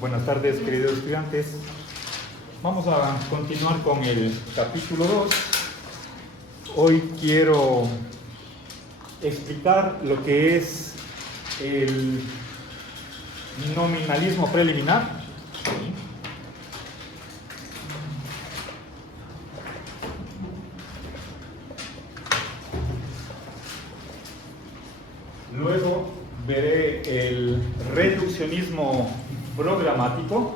Buenas tardes, queridos estudiantes. Vamos a continuar con el capítulo 2. Hoy quiero explicar lo que es el nominalismo preliminar. Luego veré el reduccionismo programático.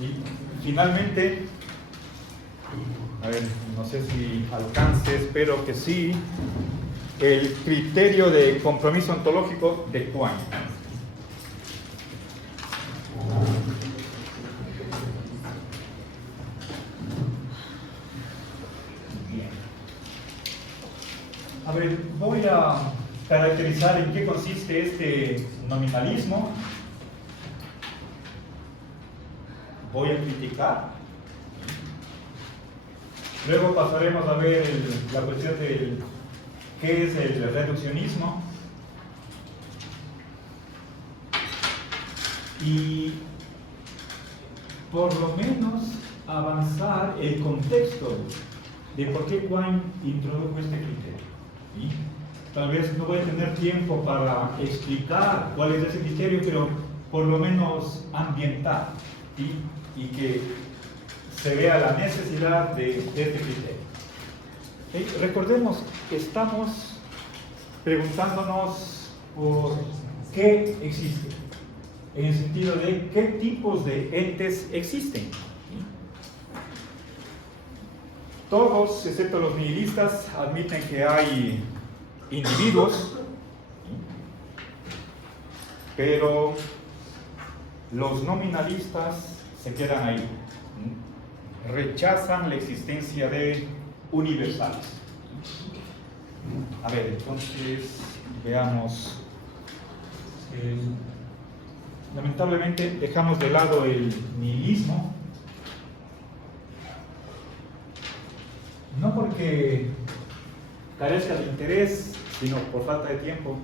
Y finalmente, no sé si alcance, espero que sí, el criterio de compromiso ontológico de Quine. Voy a caracterizar en qué consiste este nominalismo. Voy a criticar. Luego pasaremos a ver la cuestión de qué es el reduccionismo. Y por lo menos avanzar el contexto de por qué Quine introdujo este criterio. ¿Sí? Tal vez no voy a tener tiempo para explicar cuál es ese criterio, pero por lo menos ambientar, ¿sí? Y que se vea la necesidad de este criterio. ¿Sí? Recordemos que estamos preguntándonos por qué existe, en el sentido de qué tipos de entes existen. ¿Sí? Todos, excepto los nihilistas, admiten que hay individuos, pero los nominalistas se quedan ahí, rechazan la existencia de universales. Entonces, veamos. Lamentablemente dejamos de lado el nihilismo, no porque carezca de interés, sino por falta de tiempo.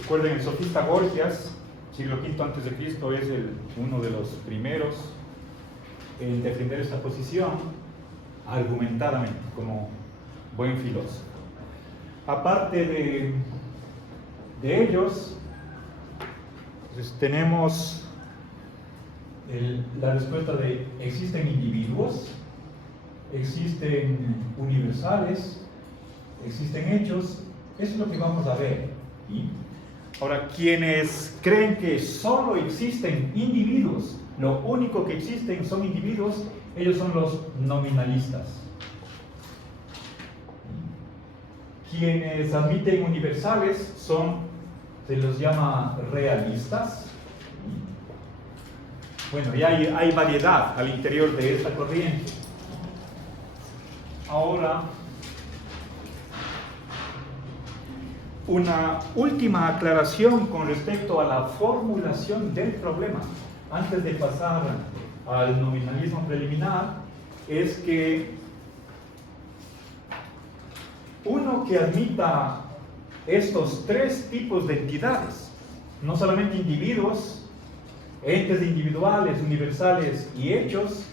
Recuerden, el sofista Gorgias, siglo V a.C., es uno de los primeros en defender esta posición argumentadamente, como buen filósofo. Aparte de ellos, pues, tenemos la respuesta de existen individuos, existen universales, existen hechos. Eso es lo que vamos a ver. ¿Sí? Ahora, quienes creen que solo existen individuos, lo único que existen son individuos, ellos son los nominalistas. Quienes admiten universales se los llama realistas. Bueno, y hay variedad al interior de esta corriente. Ahora, una última aclaración con respecto a la formulación del problema, antes de pasar al nominalismo preliminar, es que uno que admita estos tres tipos de entidades, no solamente individuos, entes individuales, universales y hechos,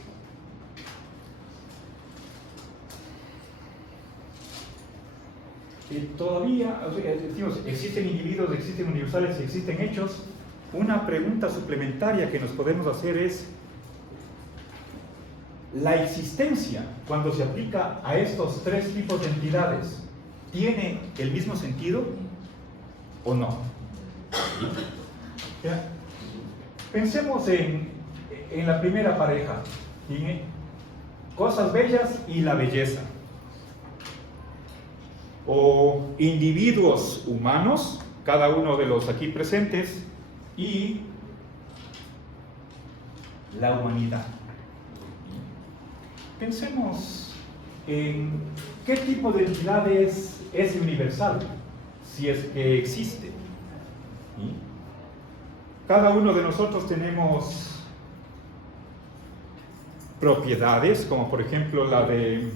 todavía, decimos, existen individuos, existen universales y existen hechos. Una pregunta suplementaria que nos podemos hacer es: ¿la existencia, cuando se aplica a estos tres tipos de entidades, tiene el mismo sentido o no? ¿Ya? Pensemos en la primera pareja, ¿sí? Cosas bellas y la belleza. O individuos humanos, cada uno de los aquí presentes, y la humanidad. Pensemos en qué tipo de entidad es universal, si es que existe. ¿Sí? Cada uno de nosotros tenemos propiedades, como por ejemplo la de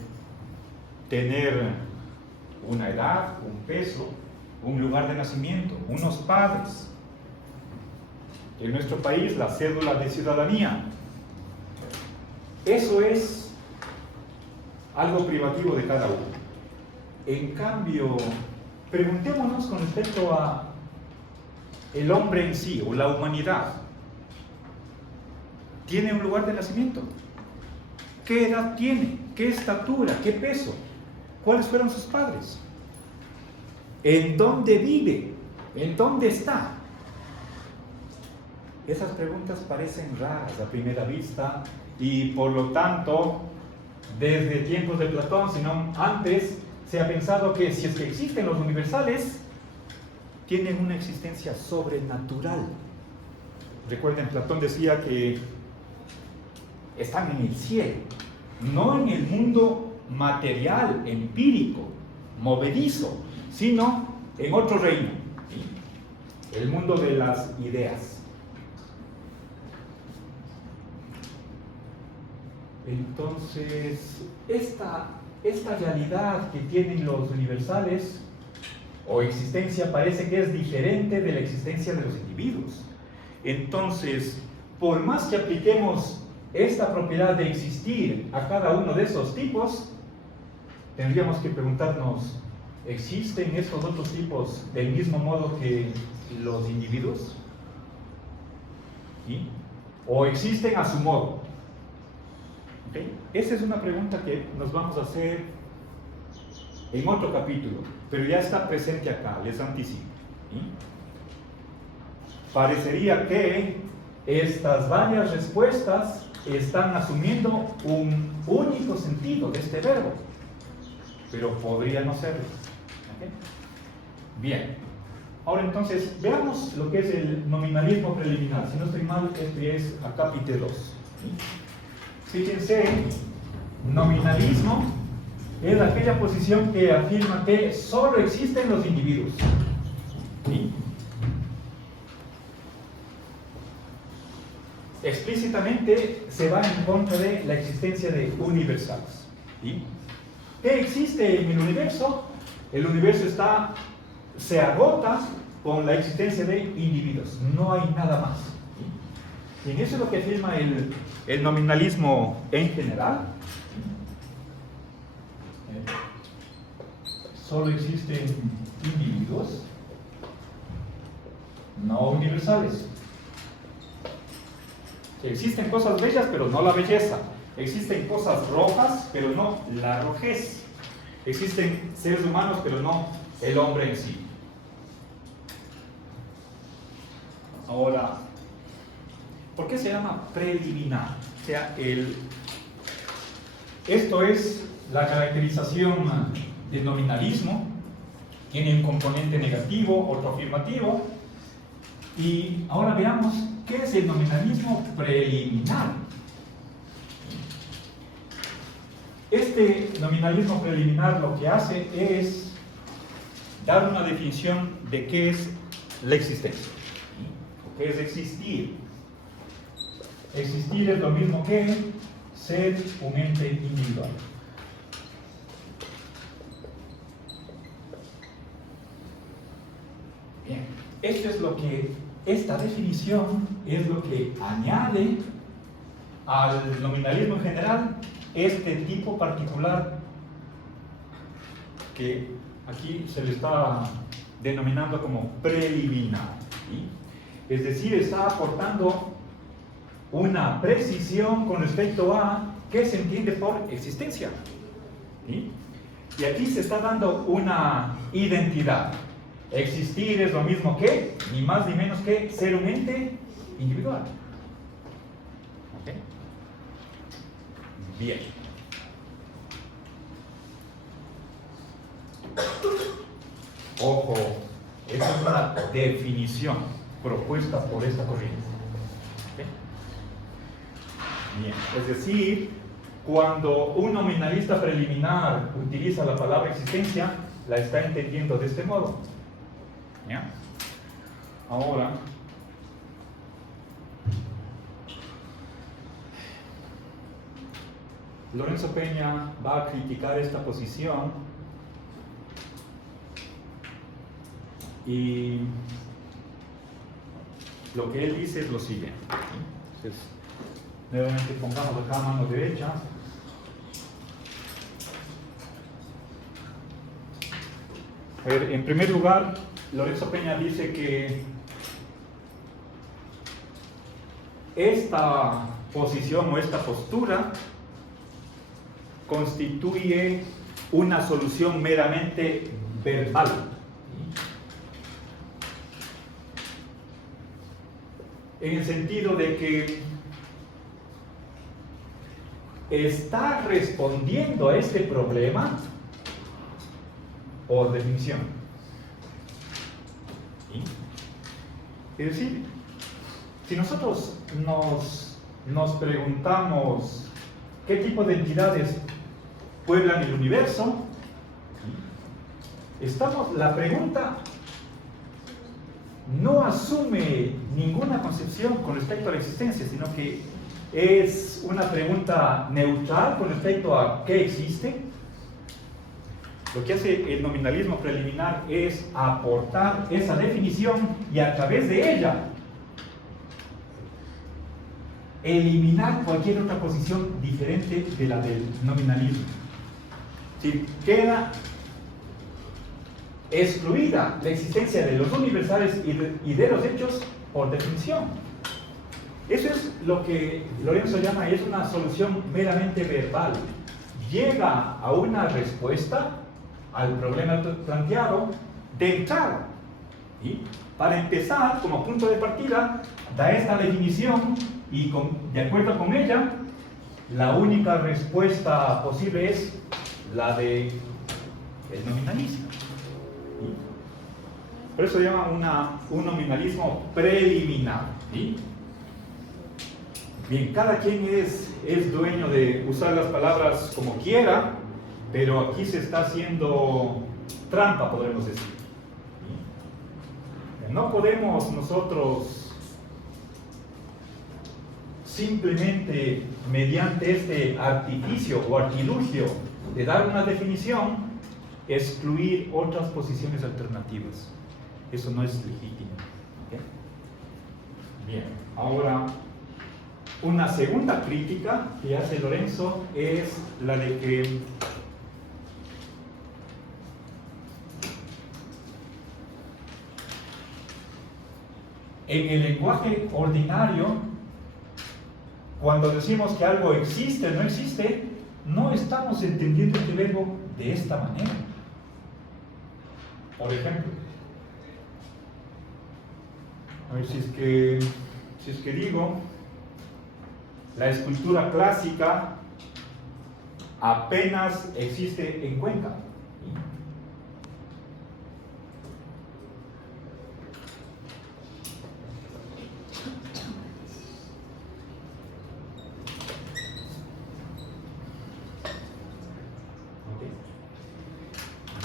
tener una edad, un peso, un lugar de nacimiento, unos padres. En nuestro país, la cédula de ciudadanía. Eso es algo privativo de cada uno. En cambio, preguntémonos con respecto a el hombre en sí, o la humanidad. ¿Tiene un lugar de nacimiento? ¿Qué edad tiene? ¿Qué estatura? ¿Qué peso? ¿Cuáles fueron sus padres? ¿En dónde vive? ¿En dónde está? Esas preguntas parecen raras a primera vista y por lo tanto, desde tiempos de Platón, sino antes, se ha pensado que si es que existen los universales, tienen una existencia sobrenatural. Recuerden, Platón decía que están en el cielo, no en el mundo material, empírico, movedizo, sino en otro reino, ¿sí? El mundo de las ideas. Entonces, esta realidad que tienen los universales o existencia parece que es diferente de la existencia de los individuos. Entonces, por más que apliquemos esta propiedad de existir a cada uno de esos tipos, tendríamos que preguntarnos, ¿existen estos otros tipos del mismo modo que los individuos? ¿Sí? ¿O existen a su modo? ¿Okay? Esa es una pregunta que nos vamos a hacer en otro capítulo, pero ya está presente acá, les anticipo. ¿Sí? Parecería que estas varias respuestas están asumiendo un único sentido de este verbo, pero podría no serlo. ¿Okay? Bien, ahora entonces veamos lo que es el nominalismo preliminar. Si no estoy mal, este es Acápite 2. ¿Sí? Fíjense, nominalismo es aquella posición que afirma que solo existen los individuos. ¿Sí? Explícitamente se va en contra de la existencia de universales. ¿Sí? ¿Qué existe en el universo? El universo se agota con la existencia de individuos, no hay nada más. ¿Sí? Y en eso es lo que afirma el nominalismo en general. Solo existen individuos, no universales. Existen cosas bellas, pero no la belleza. Existen cosas rojas, pero no la rojez. Existen seres humanos, pero no el hombre en sí. Ahora, ¿por qué se llama preliminar? O sea, esto es la caracterización del nominalismo. Tiene un componente negativo, otro afirmativo. Y ahora veamos qué es el nominalismo preliminar. Este nominalismo preliminar lo que hace es dar una definición de qué es la existencia. ¿Qué es existir? Existir es lo mismo que ser un ente individual. Bien, esta definición es lo que añade al nominalismo en general este tipo particular que aquí se le está denominando como preliminar. ¿Sí? Es decir, está aportando una precisión con respecto a qué se entiende por existencia. ¿Sí? Y aquí se está dando una identidad. Existir es lo mismo que, ni más ni menos que, ser un ente individual. ¿Okay? Bien. Ojo, esa es una definición propuesta por esta corriente. ¿Okay? Bien, es decir, cuando un nominalista preliminar utiliza la palabra existencia, la está entendiendo de este modo. ¿Ya? Ahora, Lorenzo Peña va a criticar esta posición y lo que él dice es lo siguiente. Entonces, nuevamente pongamos acá mano derecha. A ver, en primer lugar, Lorenzo Peña dice que esta posición o esta postura constituye una solución meramente verbal. En el sentido de que está respondiendo a este problema por definición. ¿Sí? Es decir, si nosotros nos preguntamos qué tipo de entidades pueblan el universo, la pregunta no asume ninguna concepción con respecto a la existencia, sino que es una pregunta neutral con respecto a qué existe. Lo que hace el nominalismo preliminar es aportar esa definición y a través de ella eliminar cualquier otra posición diferente de la del nominalismo. Si queda excluida la existencia de los universales y de los hechos por definición. Eso es lo que Lorenzo llama, es una solución meramente verbal. Llega a una respuesta al problema planteado de entrada. ¿Sí? Para empezar, como punto de partida, da esta definición y de acuerdo con ella, la única respuesta posible es la de el nominalismo. ¿Sí? Por eso se llama un nominalismo preliminar. ¿Sí? Bien, cada quien es dueño de usar las palabras como quiera, pero aquí se está haciendo trampa, podemos decir. ¿Sí? No podemos nosotros simplemente mediante este artificio o artilugio de dar una definición, excluir otras posiciones alternativas. Eso no es legítimo. ¿Okay? Bien, ahora una segunda crítica que hace Lorenzo es la de que en el lenguaje ordinario, cuando decimos que algo existe o no existe, no estamos entendiendo este verbo de esta manera. Por ejemplo, a ver si es que digo, la escultura clásica apenas existe en Cuenca.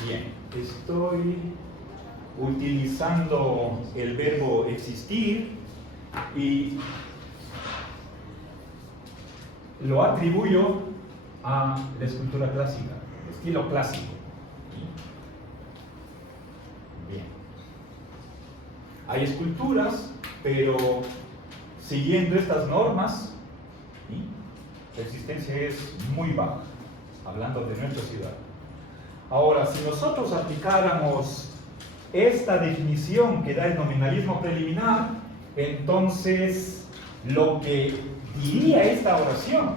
Bien, estoy utilizando el verbo existir y lo atribuyo a la escultura clásica, estilo clásico. Bien. Hay esculturas, pero siguiendo estas normas, ¿sí? La existencia es muy baja, hablando de nuestra ciudad. Ahora, si nosotros aplicáramos esta definición que da el nominalismo preliminar, entonces lo que diría esta oración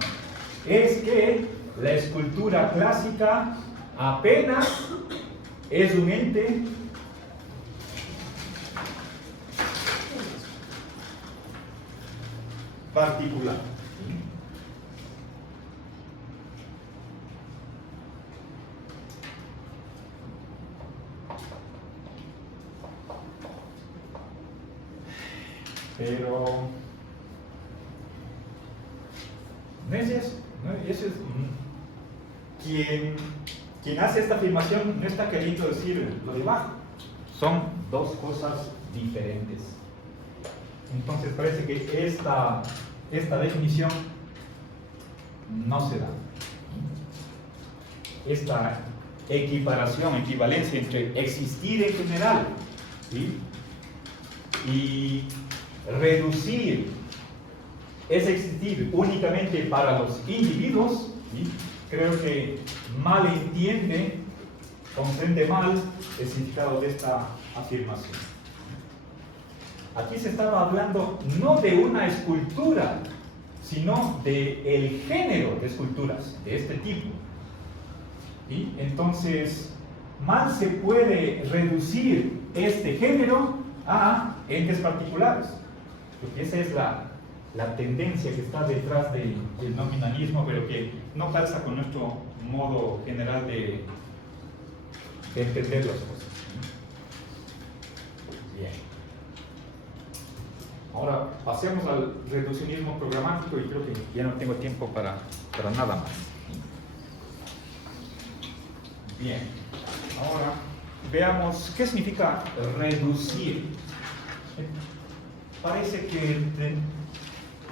es que la escultura clásica apenas es un ente particular. Pero no es eso, ¿no? Eso es, quien hace esta afirmación no está queriendo decir lo de abajo. Son dos cosas diferentes. Entonces parece que esta definición no se da. esta equiparación, equivalencia entre existir en general, ¿sí?, y reducir ese existir únicamente para los individuos, ¿sí?, creo que mal entiende, comprende mal el significado de esta afirmación. Aquí se estaba hablando no de una escultura, sino del género de esculturas de este tipo. ¿Sí? Entonces, mal se puede reducir este género a entes particulares, porque esa es la tendencia que está detrás del nominalismo, pero que no calza con nuestro modo general de entender las cosas. Bien. Ahora pasemos al reduccionismo programático y creo que ya no tengo tiempo para nada más. Bien. Ahora veamos qué significa reducir. Parece que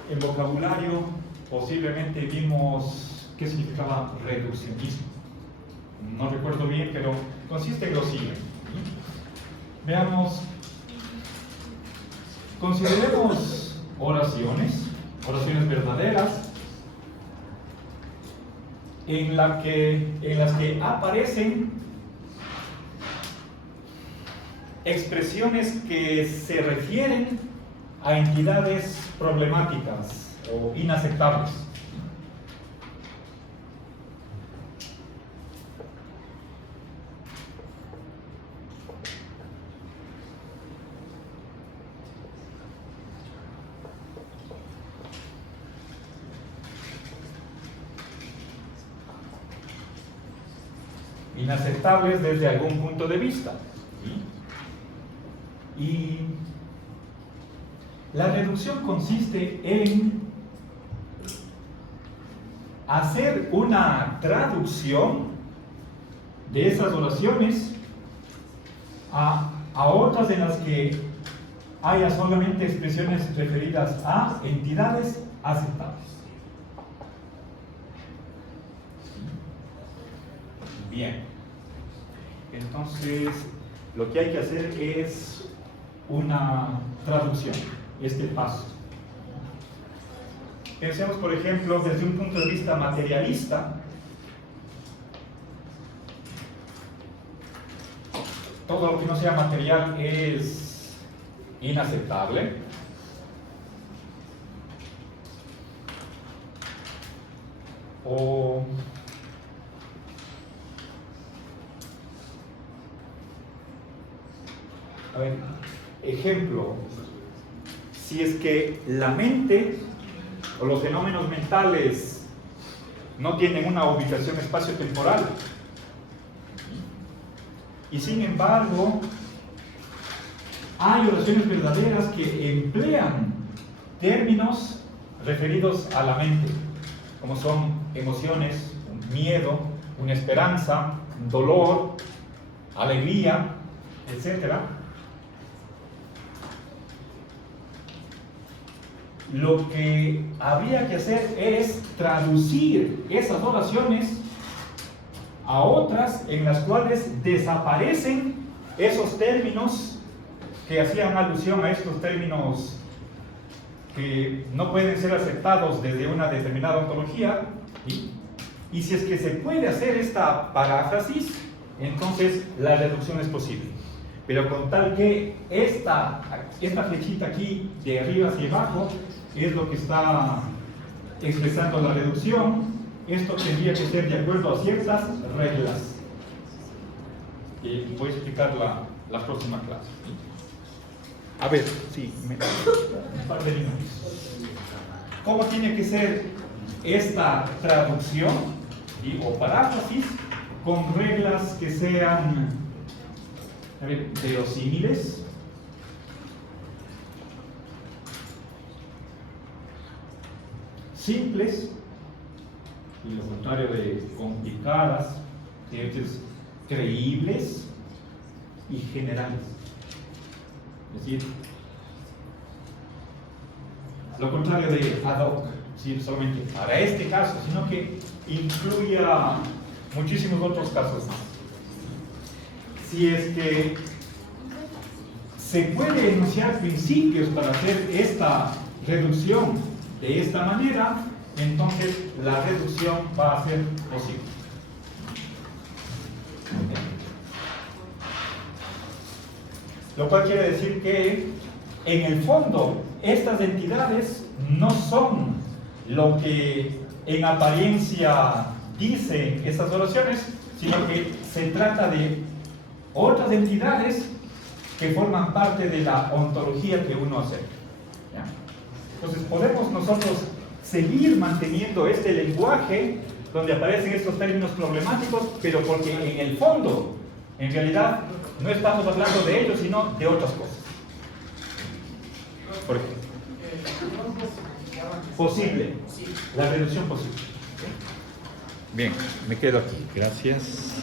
en vocabulario posiblemente vimos qué significaba reduccionismo. No recuerdo bien, pero consiste en lo siguiente. Veamos, consideremos oraciones verdaderas en las que aparecen expresiones que se refieren a entidades problemáticas o inaceptables. Inaceptables desde algún punto de vista. ¿Sí? Y la reducción consiste en hacer una traducción de esas oraciones a otras en las que haya solamente expresiones referidas a entidades aceptables. Bien. Entonces, lo que hay que hacer es una traducción, este paso. Pensemos, por ejemplo, desde un punto de vista materialista. Todo lo que no sea material es inaceptable. O a ver, ejemplo, si es que la mente o los fenómenos mentales no tienen una ubicación espacio-temporal y sin embargo hay oraciones verdaderas que emplean términos referidos a la mente, como son emociones, un miedo, una esperanza, un dolor, alegría, etc. Lo que habría que hacer es traducir esas oraciones a otras en las cuales desaparecen esos términos que hacían alusión a estos términos que no pueden ser aceptados desde una determinada ontología, ¿sí? Y si es que se puede hacer esta paráfrasis, entonces la reducción es posible. Pero con tal que esta flechita aquí de arriba hacia abajo es lo que está expresando la reducción, esto tendría que ser de acuerdo a ciertas reglas. Y voy a explicar la próxima clase. A ver, sí, un par de minutos. ¿Cómo tiene que ser esta traducción, ¿sí?, o paráfrasis con reglas que sean, a ver, verosímiles, simples, y lo contrario de complicadas, entonces creíbles y generales? Es decir, lo contrario de ad hoc, es decir, solamente para este caso, sino que incluya muchísimos otros casos más. Si es que se puede enunciar principios para hacer esta reducción de esta manera, entonces la reducción va a ser posible. Lo cual quiere decir que en el fondo estas entidades no son lo que en apariencia dicen estas oraciones, sino que se trata de otras entidades que forman parte de la ontología que uno acepta. ¿Ya? Entonces podemos nosotros seguir manteniendo este lenguaje donde aparecen estos términos problemáticos, pero porque en el fondo, en realidad, no estamos hablando de ellos, sino de otras cosas. ¿Por qué? Posible. La reducción posible. Bien, me quedo aquí. Gracias.